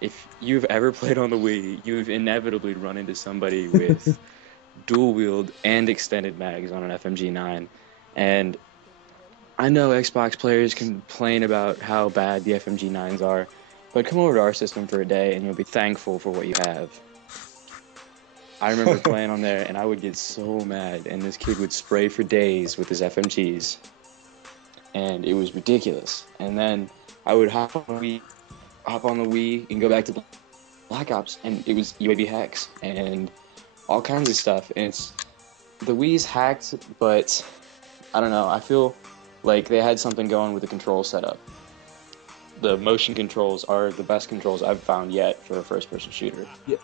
if you've ever played on the Wii, you've inevitably run into somebody with dual wield and extended mags on an FMG9. And I know Xbox players complain about how bad the FMG9s are, but come over to our system for a day and you'll be thankful for what you have. I remember playing on there and I would get so mad, and this kid would spray for days with his FMGs, and it was ridiculous. And then I would hop on the Wii and go back to Black Ops, and it was UAV hacks and all kinds of stuff. And it's the Wii's hacked, but I don't know. I feel like they had something going with the control setup. The motion controls are the best controls I've found yet for a first-person shooter. Yeah,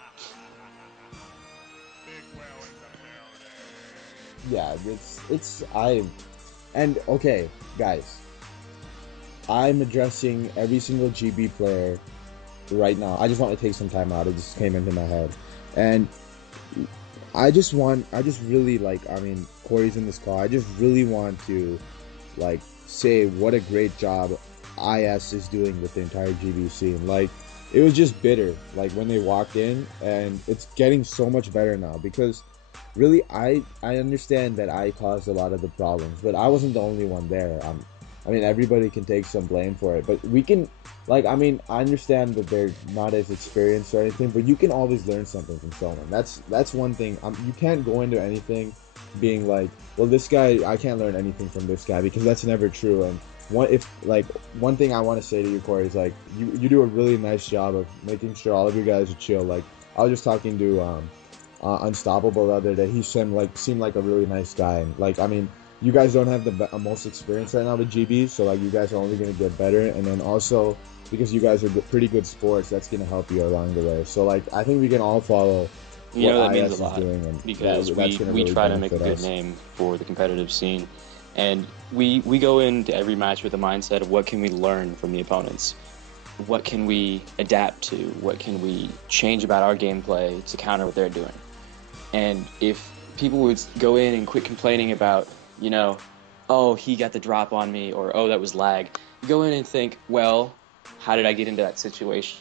yeah, it's I and okay, guys. I'm addressing every single GB player right now. I just want to take some time out. It just came into my head. And I just really like, I mean, Corey's in this call. I just really want to like say what a great job IS is doing with the entire GB scene. Like, it was just bitter, like when they walked in, and it's getting so much better now because really I understand that I caused a lot of the problems, but I wasn't the only one there. I mean, everybody can take some blame for it, but we can, like, I mean, I understand that they're not as experienced or anything, but you can always learn something from someone. That's one thing. You can't go into anything being like, well, this guy, I can't learn anything from this guy, because that's never true. And one thing I want to say to you, Corey, is like you do a really nice job of making sure all of you guys are chill. Like, I was just talking to Unstoppable the other day. He seemed like a really nice guy, and like, I mean, you guys don't have the most experience right now with GB, so like, you guys are only going to get better. And then also, because you guys are pretty good sports, that's going to help you along the way. So like, I think we can all follow You know, what that means IS a is lot, doing, and because that's going to we really try to make a benefit good us. name for the competitive scene, and we go into every match with the mindset of what can we learn from the opponents, what can we adapt to, what can we change about our gameplay to counter what they're doing. And if people would go in and quit complaining about, you know, oh, he got the drop on me, or oh, that was lag, you go in and think, well, how did I get into that situation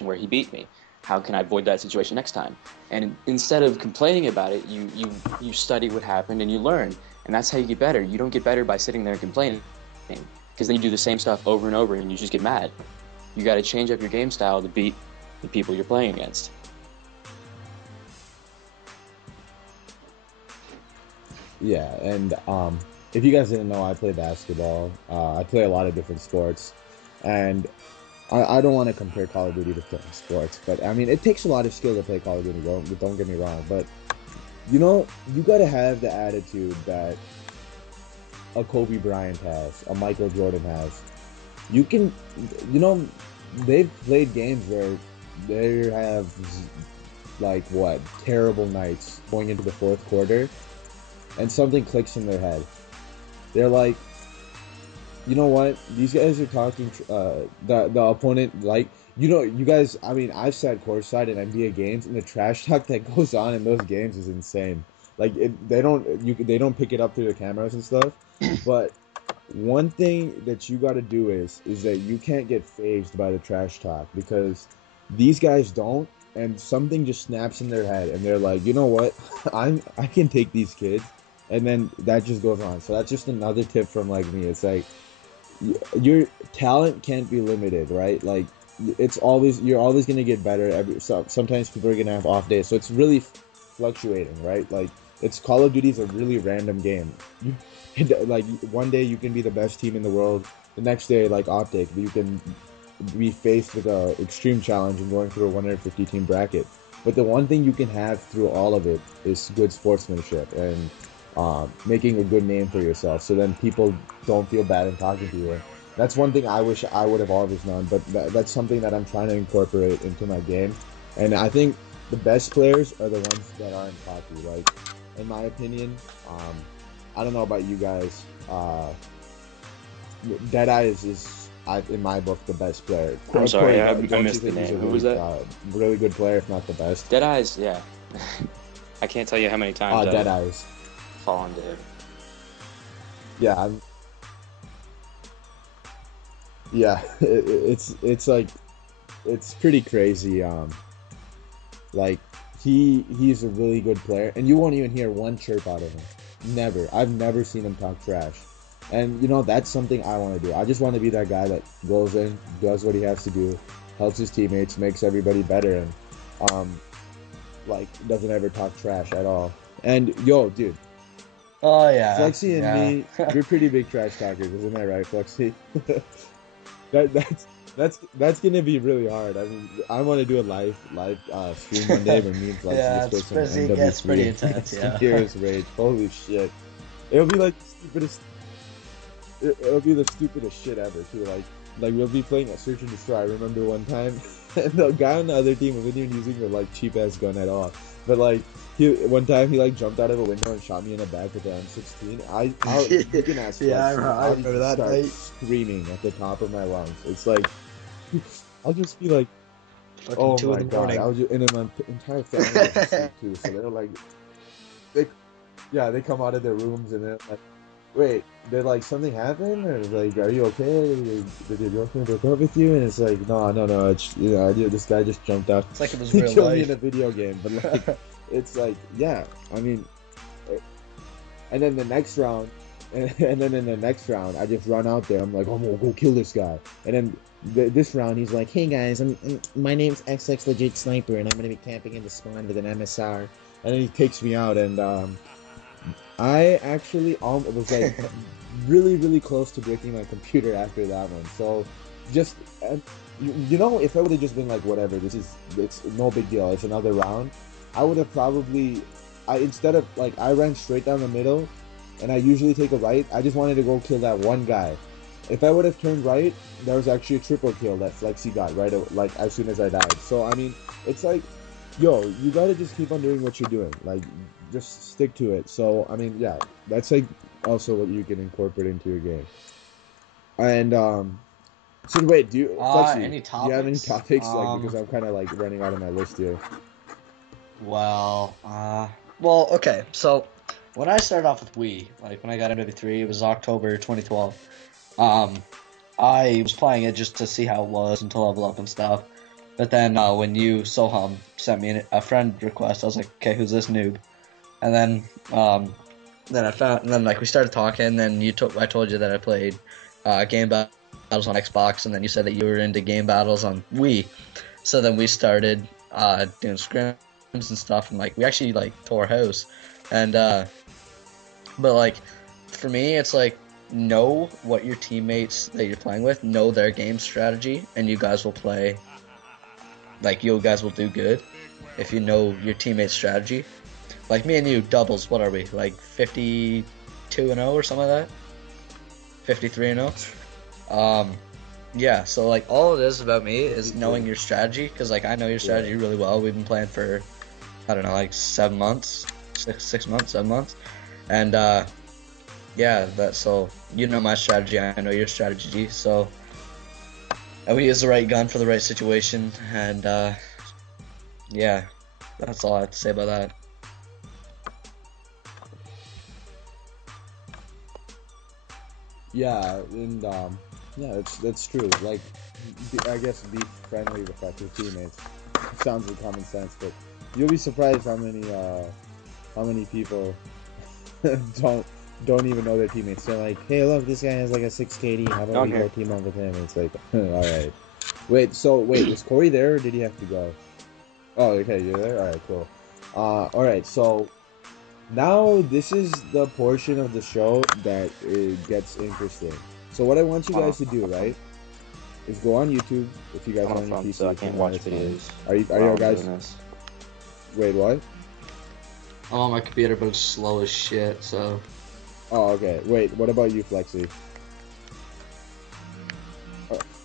where he beat me? How can I avoid that situation next time? And instead of complaining about it, you study what happened and you learn. And that's how you get better. You don't get better by sitting there and complaining, because then you do the same stuff over and over and you just get mad. You got to change up your game style to beat the people you're playing against. Yeah, and if you guys didn't know, I play basketball. I play a lot of different sports, and I don't want to compare Call of Duty to playing sports, but I mean, it takes a lot of skill to play Call of Duty. Don't get me wrong, but you know, you gotta have the attitude that a Kobe Bryant has, a Michael Jordan has. You can, you know, they've played games where they have like what terrible nights going into the fourth quarter, and something clicks in their head. They're like, you know what? These guys are talking. The opponent, like, you know, you guys. I mean, I've sat courtside in NBA games, and the trash talk that goes on in those games is insane. Like, they don't pick it up through the cameras and stuff. But one thing that you got to do is that you can't get phased by the trash talk, because these guys don't, and something just snaps in their head, and they're like, you know what? I can take these kids, and then that just goes on. So that's just another tip from like me. It's like, your talent can't be limited, right? Like, you're always gonna get better. Sometimes people are gonna have off days, so it's really fluctuating, right? Like, it's Call of Duty is a really random game. Like, one day you can be the best team in the world, the next day, like Optic, you can be faced with a extreme challenge and going through a 150 team bracket. But the one thing you can have through all of it is good sportsmanship and making a good name for yourself, so then people don't feel bad in talking to you. That's one thing I wish I would have always known, but that's something that I'm trying to incorporate into my game. And I think the best players are the ones that aren't cocky. Like, in my opinion, I don't know about you guys. Deadeye in my book, the best player. I'm sorry, Corey, I don't you missed the think he's a name. Who was that? really good player, if not the best? Dead Eyes, yeah. I can't tell you how many times I've Deadeyes. fallen to him. Yeah, yeah. It's like, it's pretty crazy. Like he's a really good player, and you won't even hear one chirp out of him. Never. I've never seen him talk trash. And that's something I want to do. I just want to be that guy that goes in, does what he has to do, helps his teammates, makes everybody better, and like doesn't ever talk trash at all. And yo, dude, Oh yeah, Flexi and yeah. me, we're pretty big trash talkers, isn't that right, Flexi? That's gonna be really hard. I mean, I want to do a live stream one day where me and Flexi Yeah, just play it's some pretty, it gets pretty MW3 intense. Yeah. Mysterious Rage. Holy shit! It'll be like the stupidest. It'll be the stupidest shit ever too. Like we'll be playing a Search and Destroy. I remember one time, and the guy on the other team wasn't even using the like cheap ass gun at all. But like one time he like jumped out of a window and shot me in the back with the M16. You can ask. Yeah, I I'll remember that start night. screaming at the top of my lungs. It's like I'll just be like, Fucking oh 2 my in the god! morning. I was just, and then my entire family was asleep too. So they're like, they they come out of their rooms and they're like, wait, did like something happen, or like, are you okay? Did your girlfriend break up with you? And it's like, no, it's this guy just jumped out. It's like it was He real killed me in life. a video game, but like, it's like, yeah, I mean, and then the next round, and then in the next round, I just run out there. I'm like, I'm gonna go kill this guy, and then. This round, he's like, "Hey guys, my name's XX Legit Sniper, and I'm gonna be camping in the spawn with an MSR." And then he takes me out, and I actually was like really, really close to breaking my computer after that one. So just if I would have just been like, whatever, it's no big deal, it's another round, I would have probably instead of like I ran straight down the middle, and I usually take a right. I just wanted to go kill that one guy. If I would have turned right, there was actually a triple kill that Flexi got like as soon as I died. So I mean, it's like, yo, you gotta just keep on doing what you're doing. Like, just stick to it. So I mean, yeah, that's like also what you can incorporate into your game. And so wait, Flexi, Any do you have any topics? topics? Like, because I'm kind of like running out of my list here. Well, okay. So when I started off with Wii, like when I got MW3, it was October 2012. I was playing it just to see how it was and to level up and stuff. But then when you Soham sent me a friend request, I was like, okay, who's this noob? And then I found, and then like we started talking. And then I told you that I played game battles on Xbox, and then you said that you were into game battles on Wii. So then we started doing scrims and stuff, and like we actually like tore a house. And but like for me, it's like know what your teammates that you're playing with, know their game strategy, and you guys will play. Like you guys will do good if you know your teammate's strategy. Like me and you, doubles, what are we? Like 52-0 or something like that? 53-0? Yeah, so like all it is about me is knowing your strategy, because like I know your strategy really well. We've been playing for, I don't know, like 7 months, 6 months, 7 months. And yeah, so you know my strategy, I know your strategy, so we use the right gun for the right situation, and yeah, that's all I have to say about that. Yeah, and yeah, that's true. Like, I guess be friendly with your teammates. Sounds like common sense, but you'll be surprised how many people don't don't even know their teammates. They're like, hey, look, this guy has like a 6 KD. How about we go team up with him? And it's like, all right. Wait, was Corey there or did he have to go? Oh, okay, you're there. All right, cool. All right, so now this is the portion of the show that it gets interesting. So what I want you guys to do, right, is go on YouTube if you guys want to PC. So I can't watch videos. Are you guys? Wait, what? I'm on my computer, but it's slow as shit, so. Oh, okay. Wait, what about you, Flexi?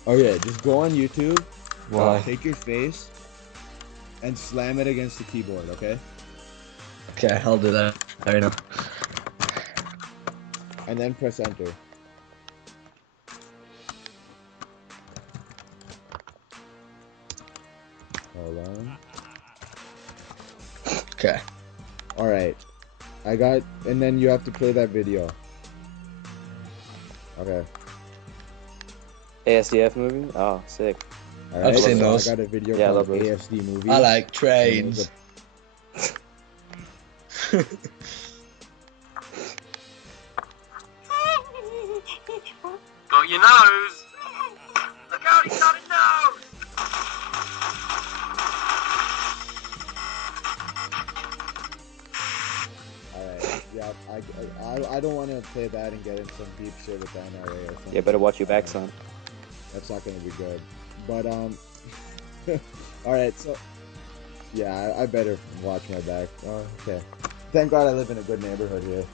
Okay, just go on YouTube, take your face, and slam it against the keyboard, okay? Okay, I'll do that right now. And then press enter. Hold on. Okay. Alright. And then you have to play that video. Okay. ASDF movie? Oh, sick. All right, I've seen so those. I got a video Yeah, I called love those. ASD movie. I like And it trains. was Got your nose. Look out, he's got a nose. All right, yeah, I don't want to play that and get in some deep shit with the NRA or something. Yeah, better watch your back, son. That's not gonna be good. But all right, so yeah, I better watch my back. Okay, thank God I live in a good neighborhood here.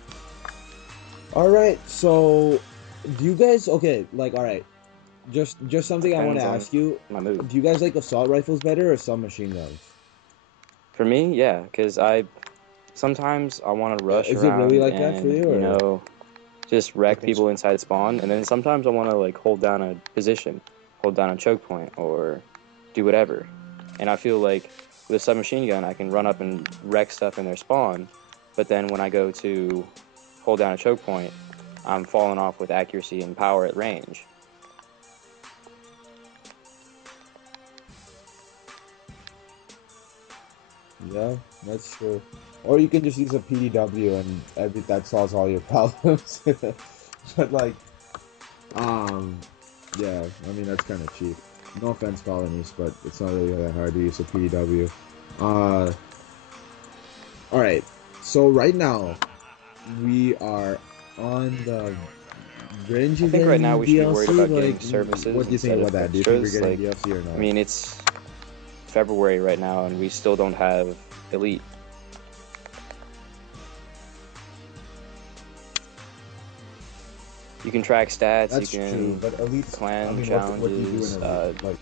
All right, so do you guys okay? Like, all right, just something I want to Depends ask you. My mood. Do you guys like assault rifles better or submachine guns? For me, yeah, because sometimes I want to rush Is it around really like that and, for you, or? you know, just wreck Okay. people inside spawn, and then sometimes I want to like hold down a position, hold down a choke point, or do whatever. And I feel like with a submachine gun, I can run up and wreck stuff in their spawn, but then when I go to hold down a choke point, I'm falling off with accuracy and power at range. Yeah, that's true. Or you can just use a PDW and that solves all your problems. But like, yeah, I mean that's kind of cheap. No offense, colonies, but it's not really that hard to use a PDW. All right. So right now, we are on the Range I think right now we should be DLC. worried about getting Like, services what do you think instead about of that? Do you think we're extras. getting Like, DLC or not? I mean, it's February right now, and we still don't have Elite. You can track stats, That's you true, can but Elite clan I mean, challenges. what do you do in Elite? Like,